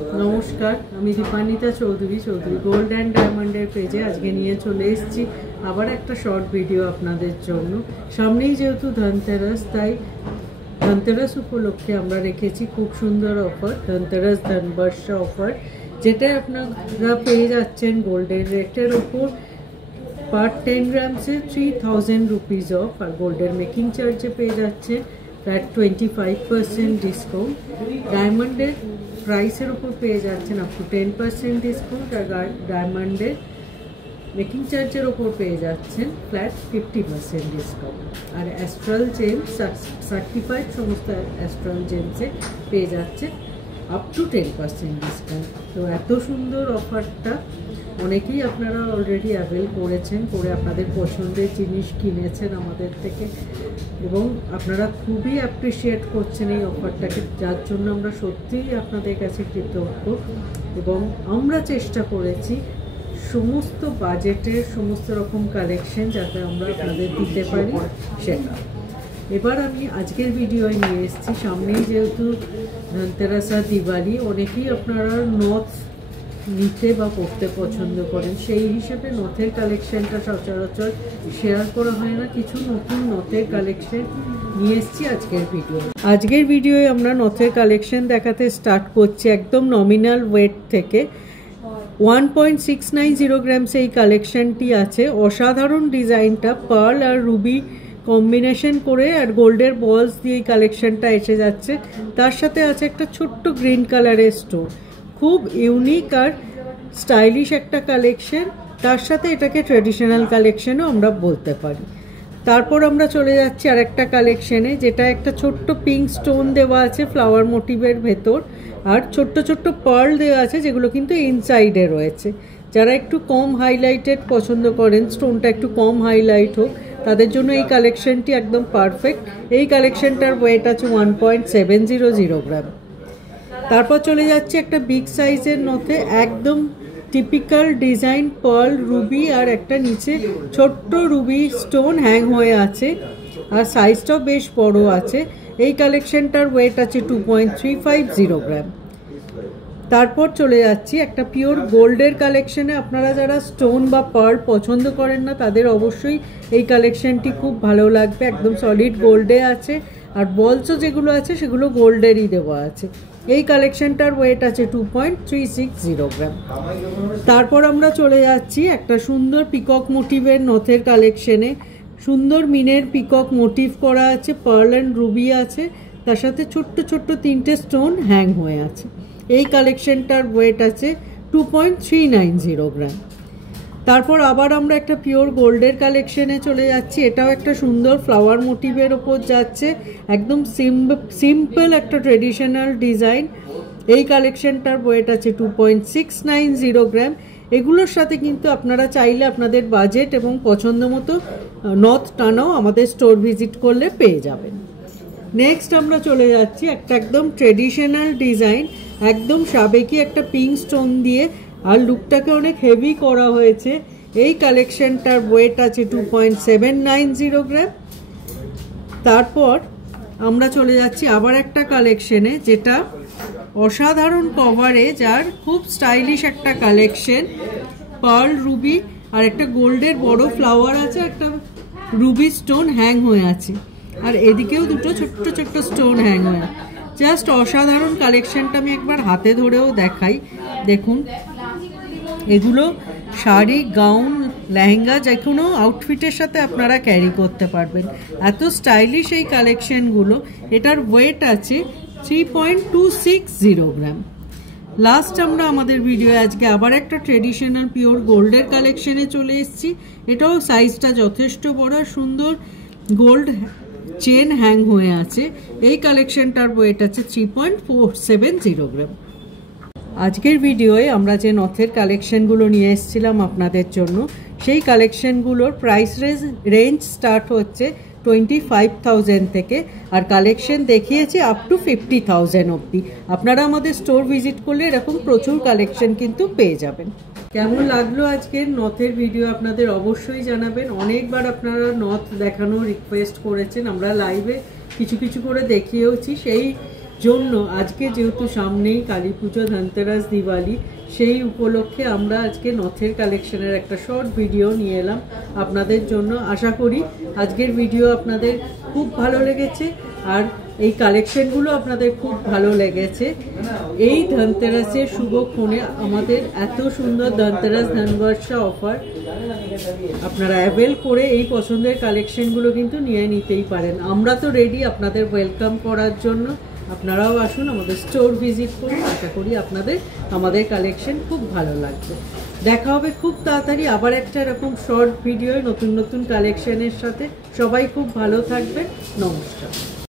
নমস্কার, আমি Dipanwita Chowdhury gold and ডায়মন্ডের পেজে আজকে নিয়ে চলে এসেছি আবার একটা শর্ট ভিডিও আপনাদের জন্য। সামনেই যেহেতু ধনতেরাস, তাই ধনতেরাস উপলক্ষে আমরা রেখেছি খুব সুন্দর অফার, ধনতেরাস ধনবর্ষা অফার, যেটা আপনারা পেয়ে যাচ্ছেন গোল্ডের রেটের ওপর পার 10 গ্রামসে 3000 রুপিজ অফ, আর গোল্ডের মেকিং চার্জে পেয়ে যাচ্ছেন ফ্ল্যাট 25% ডিসকাউন্ট। ডায়মন্ডের প্রাইসের উপর পেয়ে যাচ্ছেন আপ টু 10% ডিসকাউন্ট, আর ডায়মন্ডের মেকিং চার্জের ওপর পেয়ে যাচ্ছেন ফ্ল্যাট 50% ডিসকাউন্ট। আর অ্যাস্ট্রাল জেমস সার্টিফাইড সমস্ত অ্যাস্ট্রাল জেমসে পেয়ে যাচ্ছে আপ টু 10% ডিসকাউন্ট। তো এত সুন্দর অফারটা অনেকেই আপনারা অলরেডি অ্যাভেল করেছেন, করে আপনাদের পছন্দের জিনিস কিনেছেন আমাদের থেকে, এবং আপনারা খুবই অ্যাপ্রিসিয়েট করছেন এই অফারটাকে, যার জন্য আমরা সত্যিই আপনাদের কাছে কৃতজ্ঞ। এবং আমরা চেষ্টা করেছি সমস্ত বাজেটের সমস্ত রকম কালেকশন যাতে আমরা আপনাদের দিতে পারি সেটা। এবার আমি আজকের ভিডিওয় নিয়ে এসেছি, সামনেই যেহেতু ধনতেরাস আর দিওয়ালি, অনেকেই আপনারা নথ নিতে বা পড়তে পছন্দ করেন, সেই হিসেবে নথের কালেকশনটা সচরাচর শেয়ার করা হয় না। কিছু নতুন নথের কালেকশন নিয়ে এসেছি আজকের ভিডিওয়ে আমরা নথের কালেকশন দেখাতে স্টার্ট করছি একদম নমিনাল ওয়েট থেকে। 1.690 গ্রামস এই কালেকশনটি আছে। অসাধারণ ডিজাইনটা, পার্ল আর রুবি কম্বিনেশন করে আর গোল্ডের বলস দিয়ে এই কালেকশনটা এসে যাচ্ছে। তার সাথে আছে একটা ছোট্ট গ্রিন কালারের স্টোন, খুব ইউনিক আর স্টাইলিশ একটা কালেকশন। তার সাথে এটাকে ট্র্যাডিশনাল কালেকশনও আমরা বলতে পারি। তারপর আমরা চলে যাচ্ছি আরেকটা কালেকশনে, যেটা একটা ছোট্ট পিঙ্ক স্টোন দেওয়া আছে ফ্লাওয়ার মোটিভের ভেতর, আর ছোট্ট ছোট্ট পার্ল দেওয়া আছে যেগুলো কিন্তু ইনসাইডে রয়েছে। যারা একটু কম হাইলাইটেড পছন্দ করেন, স্টোনটা একটু কম হাইলাইট হোক, তাদের জন্য এই কালেকশনটি একদম পারফেক্ট। এই কালেকশনটার ওয়েট আছে 1.700 গ্রাম। তারপর চলে যাচ্ছে একটা বিগ সাইজের নথে, একদম টিপিক্যাল ডিজাইন, পার্ল রুবি আর একটা নিচে ছোট্ট রুবি স্টোন হ্যাং হয়ে আছে, আর সাইজটাও বেশ বড় আছে। এই কালেকশনটার ওয়েট আছে 2.350 গ্রাম। তারপর চলে যাচ্ছি একটা পিওর গোল্ডের কালেকশনে। আপনারা যারা স্টোন বা পার্ল পছন্দ করেন না, তাদের অবশ্যই এই কালেকশনটি খুব ভালো লাগবে। একদম সলিড গোল্ডে আছে, আর বলসও যেগুলো আছে সেগুলো গোল্ডেরই দেওয়া আছে। এই কালেকশনটার ওয়েট আছে 2.360 গ্রাম। তারপর আমরা চলে যাচ্ছি একটা সুন্দর পিকক মোটিভের নথের কালেকশনে। সুন্দর মিনের পিকক মোটিভ করা আছে, পার্ল অ্যান্ড রুবি আছে, তার সাথে ছোট্ট ছোট্ট 3টে স্টোন হ্যাং হয়ে আছে। এই কালেকশনটার ওয়েট আছে 2.390 গ্রাম। তারপর আবার আমরা একটা পিওর গোল্ডের কালেকশনে চলে যাচ্ছি। এটাও একটা সুন্দর ফ্লাওয়ার মোটিভের ওপর যাচ্ছে, একদম সিম্পল একটা ট্রেডিশনাল ডিজাইন। এই কালেকশনটার ওয়েট আছে 2.690 গ্রাম। এগুলোর সাথে কিন্তু আপনারা চাইলে আপনাদের বাজেট এবং পছন্দ মতো নথ টানাও আমাদের স্টোর ভিজিট করলে পেয়ে যাবেন। নেক্সট আমরা চলে যাচ্ছি একটা একদম ট্রেডিশনাল ডিজাইন, একদম সাবেকি একটা পিঙ্ক স্টোন দিয়ে, আর লুকটাকে অনেক হেভি করা হয়েছে। এই কালেকশনটার ওয়েট আছে 2.790 গ্রাম। তারপর আমরা চলে যাচ্ছি আবার একটা কালেকশনে, যেটা অসাধারণ কভারেজ আর খুব স্টাইলিশ একটা কালেকশন। পার্ল রুবি আর একটা গোল্ডের বড় ফ্লাওয়ার আছে, একটা রুবি স্টোন হ্যাং হয়ে আছে, আর এদিকেও দুটো ছোট্ট ছোট্ট স্টোন হ্যাং হয়ে আছে। জাস্ট অসাধারণ কালেকশনটা আমি একবার হাতে ধরেও দেখাই। দেখুন, এগুলো শাড়ি, গাউন, লেহেঙ্গা, যে কোনো আউটফিটের সাথে আপনারা ক্যারি করতে পারবেন, এত স্টাইলিশ এই কালেকশনগুলো। এটার ওয়েট আছে 3.260 গ্রাম। লাস্ট আমরা আমাদের ভিডিও আজকে আবার একটা ট্রেডিশনাল পিওর গোল্ডের কালেকশনে চলে এসেছি। এটাও সাইজটা যথেষ্ট বড়, সুন্দর গোল্ড চেন হ্যাং হয়ে আছে। এই কালেকশনটার ওয়েট আছে 3.470 গ্রাম। আজকের ভিডিওয়ে আমরা যে নথের কালেকশনগুলো নিয়ে এসেছিলাম আপনাদের জন্য, সেই কালেকশনগুলোর প্রাইস রেঞ্জ স্টার্ট হচ্ছে 25,000 থেকে, আর কালেকশন দেখিয়েছি আপ টু 50,000 অবধি। আপনারা আমাদের স্টোর ভিজিট করলে এরকম প্রচুর কালেকশন কিন্তু পেয়ে যাবেন। কেমন লাগলো আজকের নথের ভিডিও আপনাদের অবশ্যই জানাবেন। অনেকবার আপনারা নথ দেখানোর রিকোয়েস্ট করেছেন, আমরা লাইভে কিছু কিছু করে দেখিয়েওছি। সেই জন্য আজকে যেহেতু সামনেই কালী পুজো, ধনতেরাস, দিওয়ালি, সেই উপলক্ষে আমরা আজকে নথের কালেকশনের একটা শর্ট ভিডিও নিয়ে এলাম আপনাদের জন্য। আশা করি আজকের ভিডিও আপনাদের খুব ভালো লেগেছে আর এই কালেকশনগুলো আপনাদের খুব ভালো লেগেছে। এই ধনতেরাসের শুভক্ষণে আমাদের এত সুন্দর ধনতেরাস ধনবর্ষা অফার আপনারা অ্যাভেল করে এই পছন্দের কালেকশনগুলো কিন্তু নিয়ে নিতেই পারেন। আমরা তো রেডি আপনাদের ওয়েলকাম করার জন্য। আপনারাও আসুন, আমাদের স্টোর ভিজিট করুন। আশা করি আপনাদের আমাদের কালেকশন খুব ভালো লাগবে। দেখা হবে খুব তাড়াতাড়ি আবার একটা এরকম শর্ট ভিডিও নতুন নতুন কালেকশনের সাথে। সবাই খুব ভালো থাকবেন। নমস্কার।